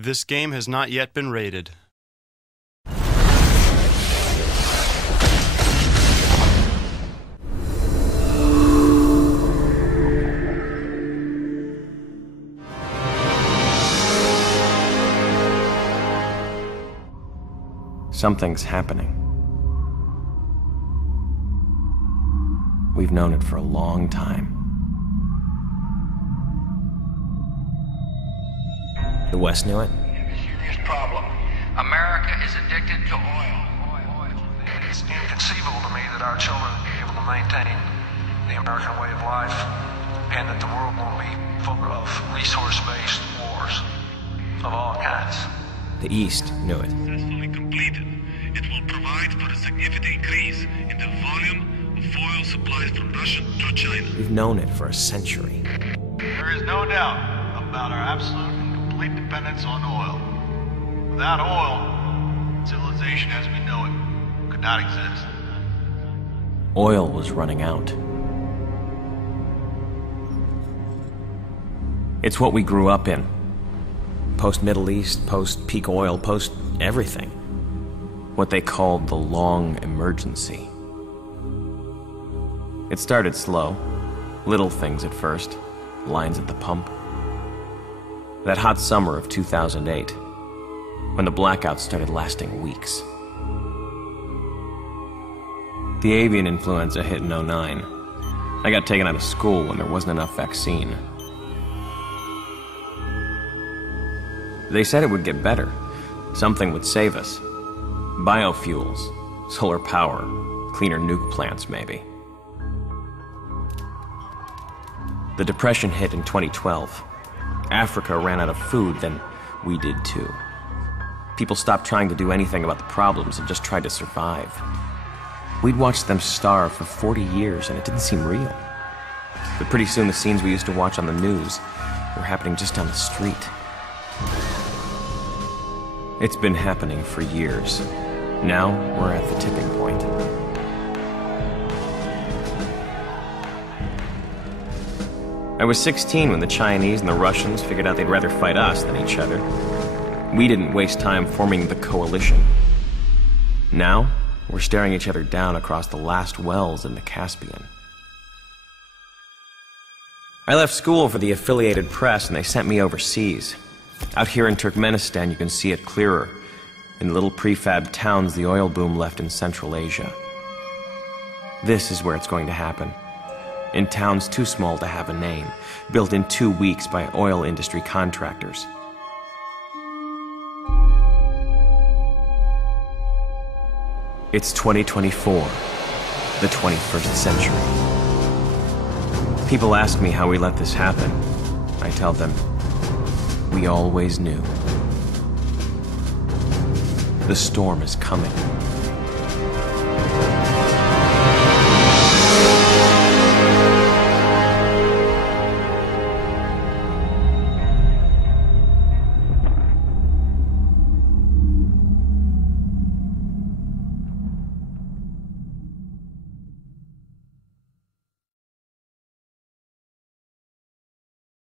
This game has not yet been rated. Something's happening. We've known it for a long time. The West knew it. Serious problem. America is addicted to oil. It's inconceivable to me that our children will be able to maintain the American way of life and that the world won't be full of resource-based wars of all kinds. The East knew it. Successfully completed, it will provide for a significant increase in the volume of oil supplies from Russia to China. We've known it for a century. There is no doubt about our absolute and complete dependence on oil. Without oil, civilization as we know it could not exist. Oil was running out. It's what we grew up in. Post-Middle East, post-peak oil, post-everything. What they called the long emergency. It started slow. Little things at first. Lines at the pump. That hot summer of 2008, when the blackouts started lasting weeks. The avian influenza hit in '09. I got taken out of school when there wasn't enough vaccine. They said it would get better. Something would save us. Biofuels, solar power, cleaner nuke plants, maybe. The Depression hit in 2012. Africa ran out of food, then we did too. People stopped trying to do anything about the problems and just tried to survive. We'd watched them starve for 40 years and it didn't seem real. But pretty soon the scenes we used to watch on the news were happening just down the street. It's been happening for years. Now we're at the tipping point. I was 16 when the Chinese and the Russians figured out they'd rather fight us than each other. We didn't waste time forming the coalition. Now, we're staring each other down across the last wells in the Caspian. I left school for the Affiliated Press and they sent me overseas. Out here in Turkmenistan, you can see it clearer. In little prefab towns the oil boom left in Central Asia. This is where it's going to happen. In towns too small to have a name, built in 2 weeks by oil industry contractors. It's 2024, the 21st century. People ask me how we let this happen. I tell them, we always knew. The storm is coming.